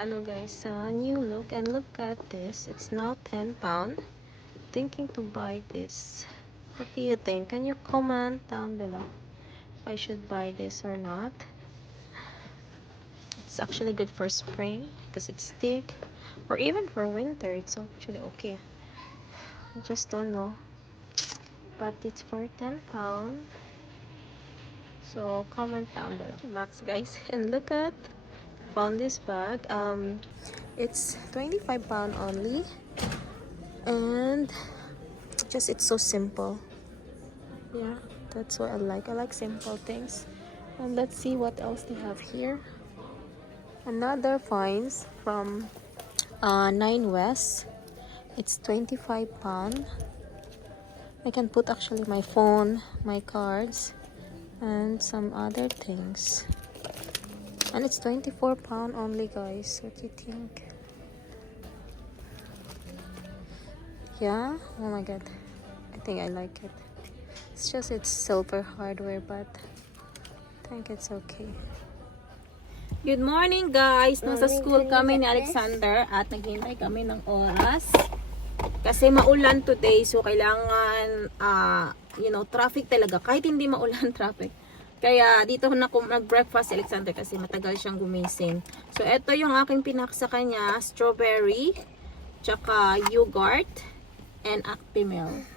ano guys, a new look and look at this. It's now 10 pound. Thinking to buy this. What do you think? Can you comment down below if I should buy this or not? It's actually good for spring because it's thick or even for winter. It's actually okay. I just don't know. But it's for 10 pound. So comment down below. Max guys and look at found this bag. Um it's 25 pound only. And just it's so simple. Yeah that's what i like. I like simple things. And let's see what else they have here. Another finds from uh 9 west. It's 25 pound. I can put actually my phone my cards and some other things and it's 24 pound only guys what do you think yeah oh my god i think i like it it's just it's silver hardware but i think it's okay Good morning guys! Nasa Morning, school kami ni. Alexander at naghintay kami ng oras. Kasi maulan today so kailangan ah, you know, traffic talaga kahit hindi maulan traffic. Kaya dito na ako mag-breakfast si Alexander kasi matagal siyang gumising. So ito yung aking pinak sa kanya, strawberry, tsaka yogurt, and Actimel.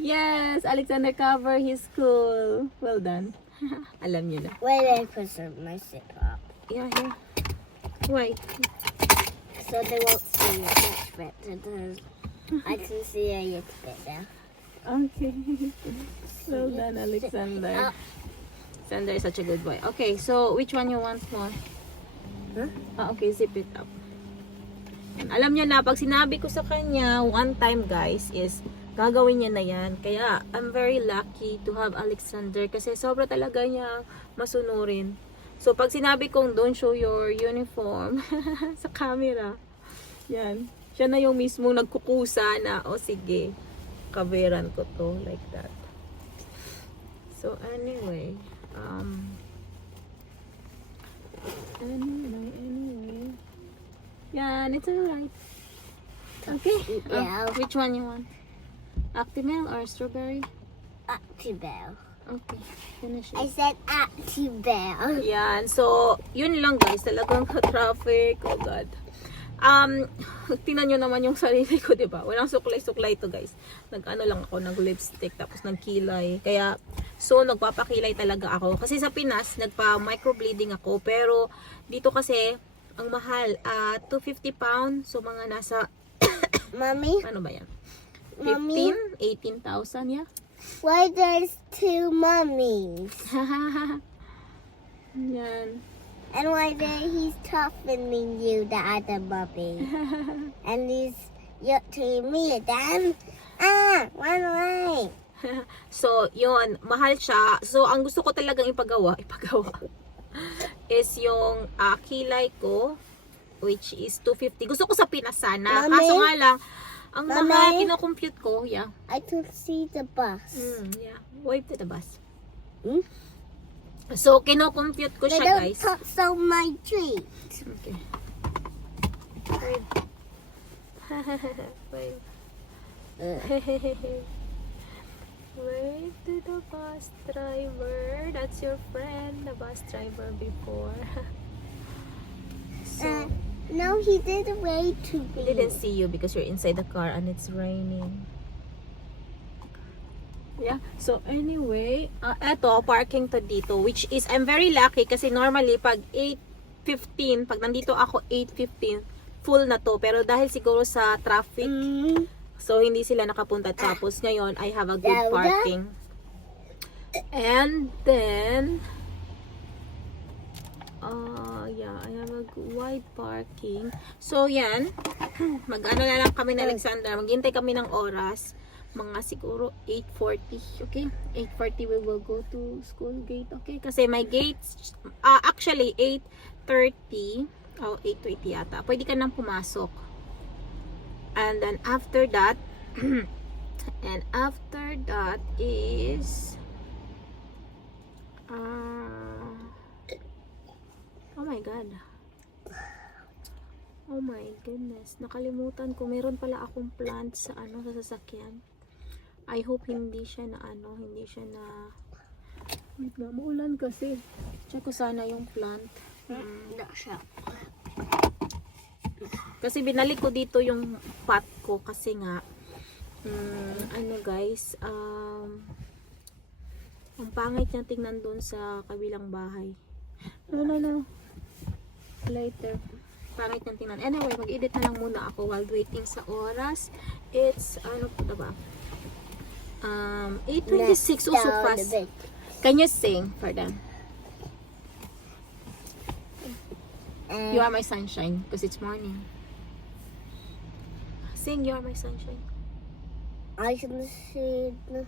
Yes! Alexander cover his school. Well done. Alam niyo na. Wait, I put some my zip up Yeah, yeah. Why? so they won't see it much better. I can see a little bit now. Okay. well done, Alexander. Ah. Alexander is such a good boy. Okay, so which one you want more? Huh? Ah, okay, zip it up. Yan. Alam niya na, pag sinabi ko sa kanya, one time guys, is gagawin niya na yan. Kaya, I'm very lucky to have Alexander kasi sobra talaga niya masunurin. So, pag sinabi kong don't show your uniform sa camera, yan. Siya na yung mismo nagkukusa na, o oh, sige, kaveran ko to, like that. So, anyway, um, anyway, anyway, yan, it's alright. Okay, Yeah. uh, which one you want? Actimel or strawberry? Actibel. Okay, finish I it. said Actibel. Yan, so, yun lang guys, talagang traffic, oh god. Um, tingnan nyo naman yung sarili ko, di ba? Walang suklay-suklay to guys. Nag-ano lang ako, nag-lipstick, tapos nag-kilay. Kaya, so, nagpapakilay talaga ako. Kasi sa Pinas, nagpa-microbleeding ako. Pero, dito kasi, ang mahal, ah 250 pounds. So, mga nasa, Mommy, ano ba yan? Mommy? 15, 18,000, yeah? why there's two mummies? Yan. And why he's toughening you, the other mummy? and he's to me, then ah, run away. so, yun, mahal siya. So, ang gusto ko talagang ipagawa, ipagawa, is yung ah, kilay ko, which is 250. Gusto ko sa Pinas sana. Mami? Kaso nga lang, ang Mami? mahal, kinocompute ko, yeah. I can see the bus. Mm, yeah. Wave to the bus. Hmm? So, kinocompute ko siya, don't guys. touch on my tree. Okay. Wave. Wave to the bus driver. That's your friend, the bus driver before. so, Uh, no, he didn't wave to he me. didn't see you because you're inside the car and it's raining. Yeah. So, anyway, uh, eto, parking to dito, which is, I'm very lucky kasi normally, pag 8.15, pag nandito ako 8.15, full na to. Pero dahil siguro sa traffic, Mm, So, hindi sila nakapunta. Tapos, ngayon, I have a good parking. And then, uh, yeah, I have a wide parking. So, yan. Mag-ano na lang kami na Alexander. Maghintay kami ng oras. Mga siguro 8.40. Okay? 8.40 we will go to school gate. Okay? Kasi my gates, ah actually, 8.30. Oh, 8.20 yata. Pwede ka nang pumasok. And then after that, and after that is, uh, oh my god. Oh my goodness. Nakalimutan ko. Meron pala akong plant sa ano sa sasakyan. I hope hindi siya na ano, hindi siya na Wait nga, maulan kasi. Check ko sana yung plant. Mm. Not sure. Kasi binalik ko dito yung pot ko kasi nga mm, ano guys, um ang pangit niya tingnan doon sa kabilang bahay. No, no, no. Later. Pangit niyang tingnan. Anyway, mag-edit na lang muna ako while waiting sa oras. It's, ano po na ba? Um, 8.26. Oh, so fast. Can you sing for them? You are my sunshine because it's morning. Sing, you are my sunshine. I can sing the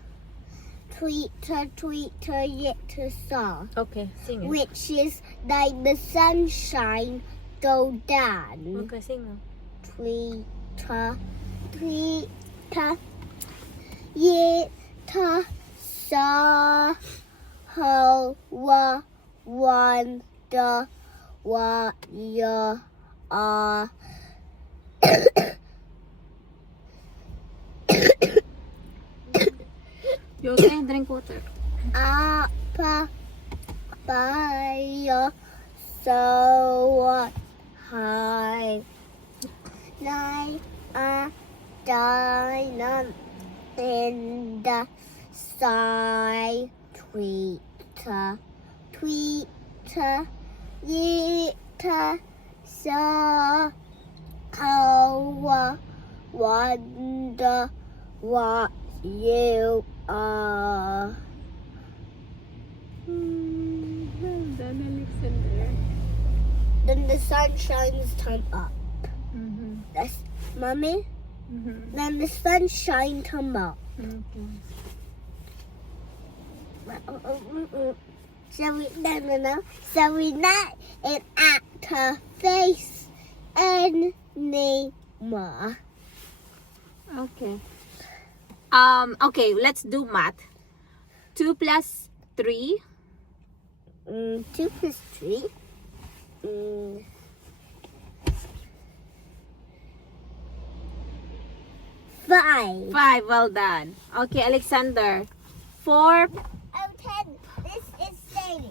tweeter, tweeter, yet to saw, Okay, sing it. which is like the sunshine go down. Okay, sing now. Tweeter, tweeter, yet to saw, how wa wonder what you are. You okay? Drink water. Ah, Apa Bayo so high. Like a ah, diamond in the sky. Tweeter, tweeter, yeeter, so how wonder what you are. Well done, Alexander. Then the sun shines come up. Mm-hmm. That's mommy. Mm-hmm. Then the sunshine come up. Okay. So we no no no. So we not an actor face anymore. Okay. Um, okay, let's do math. 2 plus 3. Mm, two plus three. Mm. Five. 5. Well done. Okay, Alexander. 4. Oh, ten. This is Sadie.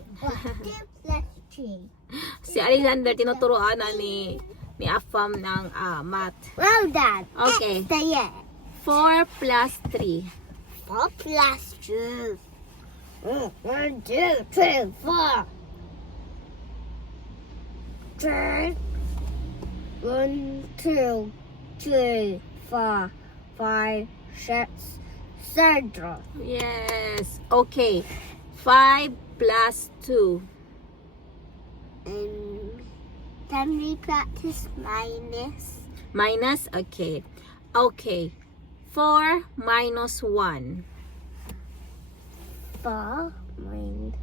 Two plus three. Si Alexander, tinuturoan na ni, ni Afam ng ah, math. Well done. Okay. Extra, yeah. 4 plus 3. Four plus two. One, two, three, four. Three. One, two, three, four, five sets cedra. Yes. Okay. Five plus two. And can we practice minus? Minus. Okay. Okay. Four minus one. Four minus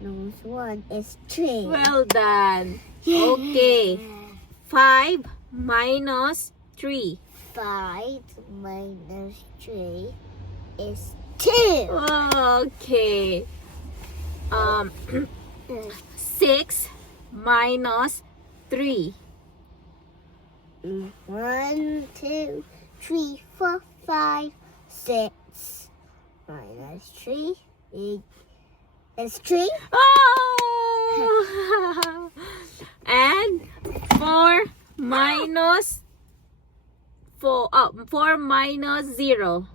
minus one is three. Well done. Okay. Five minus three. 5 minus 3 is 2. Okay. Um, 6 minus 3. One, two, three, four, five, six. Minus 3, Minus 3 is, is 3. Oh! and 4 minus 4, oh, 4 minus 0.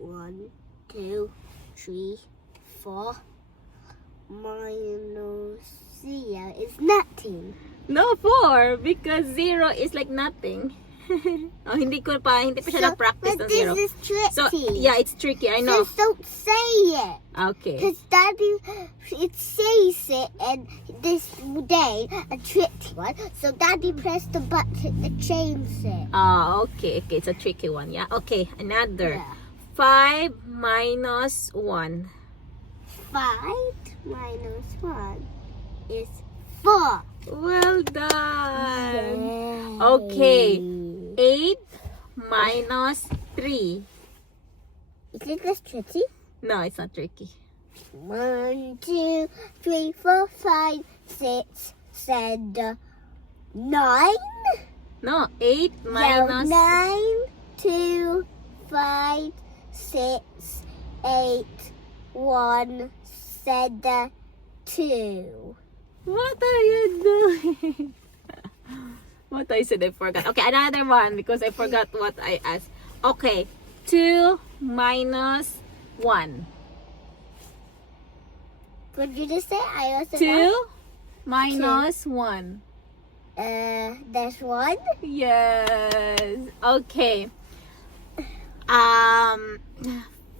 One, two, three, four. Minus zero is nothing. No, 4 because 0 is like nothing. oh, hindi ko pa, hindi pa siya na-practice but ng this is tricky. So, yeah, it's tricky. I know. Just don't say it. Okay. Because Daddy, it says it, and this day, a tricky one. So Daddy pressed the button that changed it. Ah, okay. Okay, it's a tricky one. Yeah. Okay, another. Yeah. 5 minus 1. Five minus one is four. Well done. Okay. 8 minus 3. Is it that's tricky? No, it's not tricky. One, two, three, four, five, six, uh, nine. No, 8 So minus nine, two, five, six, eight, one, said uh, two. What are you doing? what I said I forgot. Okay, another one because I forgot what I asked. Okay, 2 minus 1. What did you just say? I also 2 minus 1. Uh, that's one. Yes. Okay. Um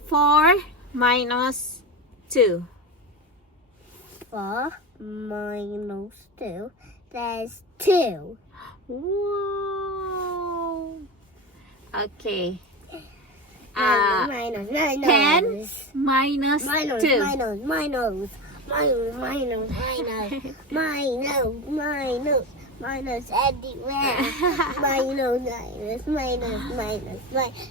4 minus 2. Four minus two. That's two. Wow. Okay. Uh, Uh, minus, minus, ten? minus minus, 2. minus, minus, minus, minus, minus, minus, minus, minus everywhere. minus, minus, minus, minus, minus,